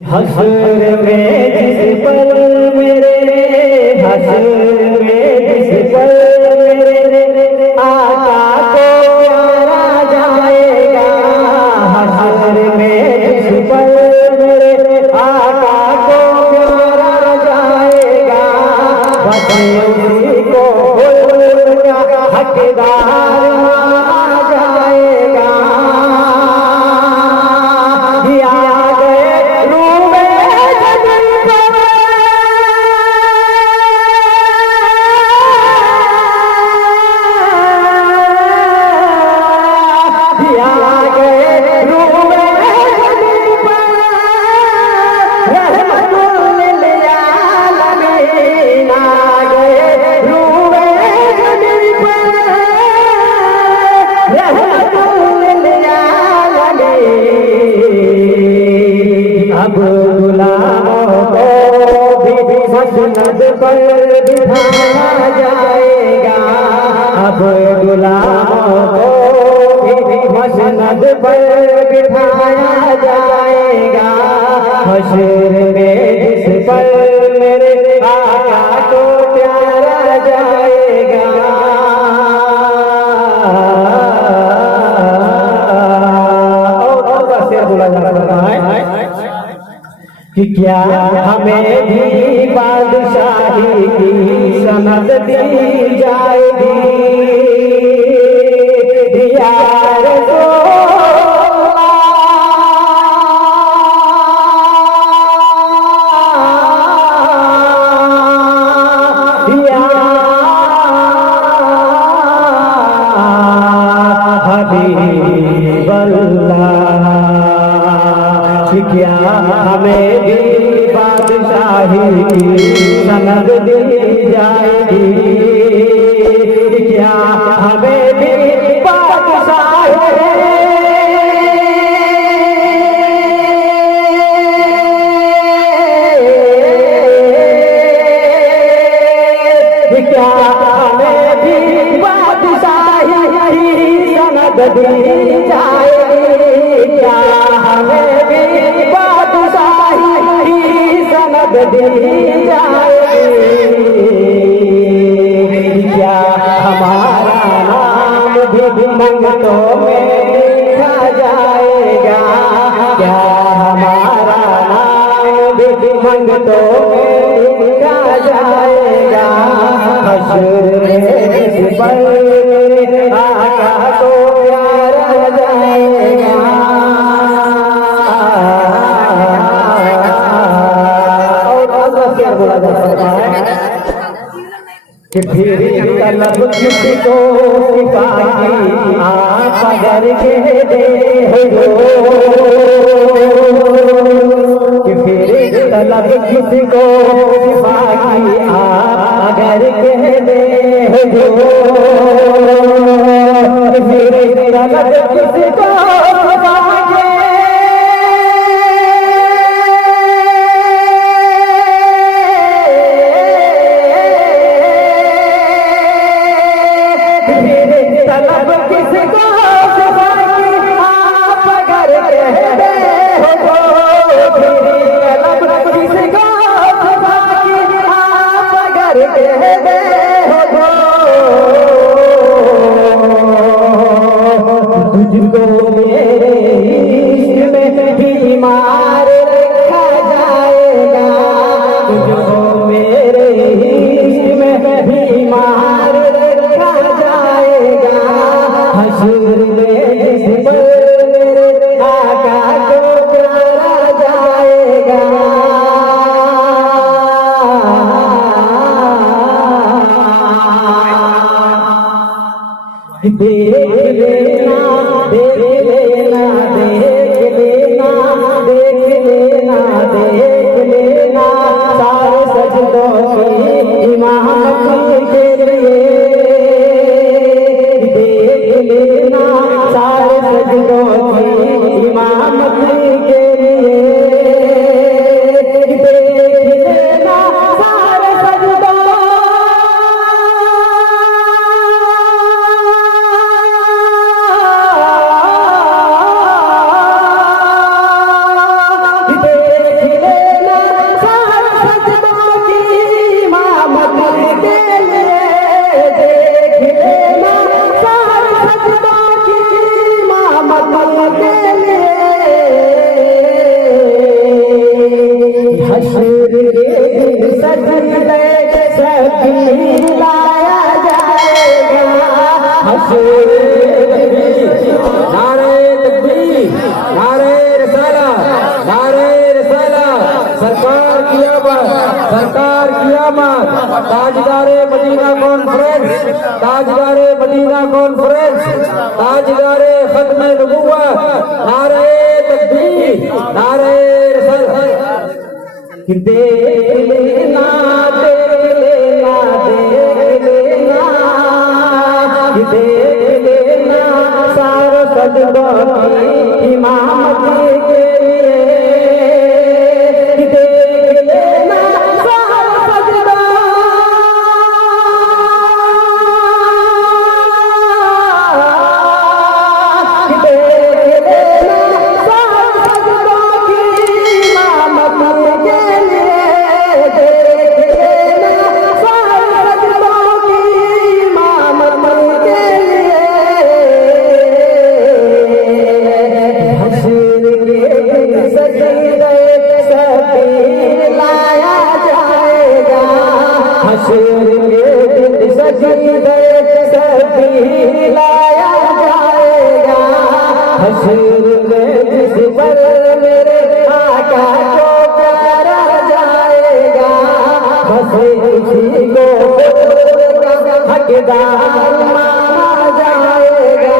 हश्र में जिस पल मेरे हश्र में जिस पल मेरे आका को प्यारा जाएगा। हश्र में जिस पल मेरे आका को प्यारा जाएगा। बस उसी को हकदार माना जाएगा। अब गुलामों को भी मसनद पर बिठाया जाएगा। अब गुलामों को भी मसनद पर बिठाया जाएगा। हश्र में जिस पर मेरे आका को प्यारा जाएगा। और शेर बोला जा रहा है कि क्या हमें भी बादशाही की सनद दी जाएगी। या क्या हमें भी बादशाही की सनद दी जाएगी। क्या हमें भी बादशाही क्या हमें भी बादशाही की सनद दी जाएगी। क्या हमें भी बादशाही की सनद दी जाएगी। क्या हमारा नाम भी मंगतों में लिखा जाएगा। क्या हमारा नाम भी मंगतों में लिखा जाएगा। हश्र में जिस पल मेरे आका को प्यारा जाएगा। बोला जा सकता है कि फिर तलब किसी को सिपाही आप अगर कह दे हो। कि फिर तलब किसी को सिपाही आप अगर कह दे हो। फिर तलब किसी को तलब किसको आप अगर कह दे हो। तलब किसको आप अगर कह दे हो। तुझको मेरे इश्क में बीमार रखा जाएगा। तुझको मेरे इश्क में बीमार रखा जाएगा। हश्र में जिस पल मेरे आका को प्यारा जाएगा। देख लेना देख लेना देख लेना देख लेना देख लेना सारे सजदों की इमामत के लिए। देख लेना सारे सजदों की इमामत के लिए। देख लेना सारे सजदों सरकार कियामत, सरकार कियामत। ताजदारे मदीना कॉन्फ्रेंस, ताजदारे मदीना कॉन्फ्रेंस, ताजदारे खत्म नबुव्वत, नारे तकबीर, नारे रिसालत। देख लेना देख लेना देख लेना देख लेना सारे सजदों की इमामत के लिए देख लेना सारे सजदों देख लेना सारे सजदों की इमामत के हकदार माना जाएगा।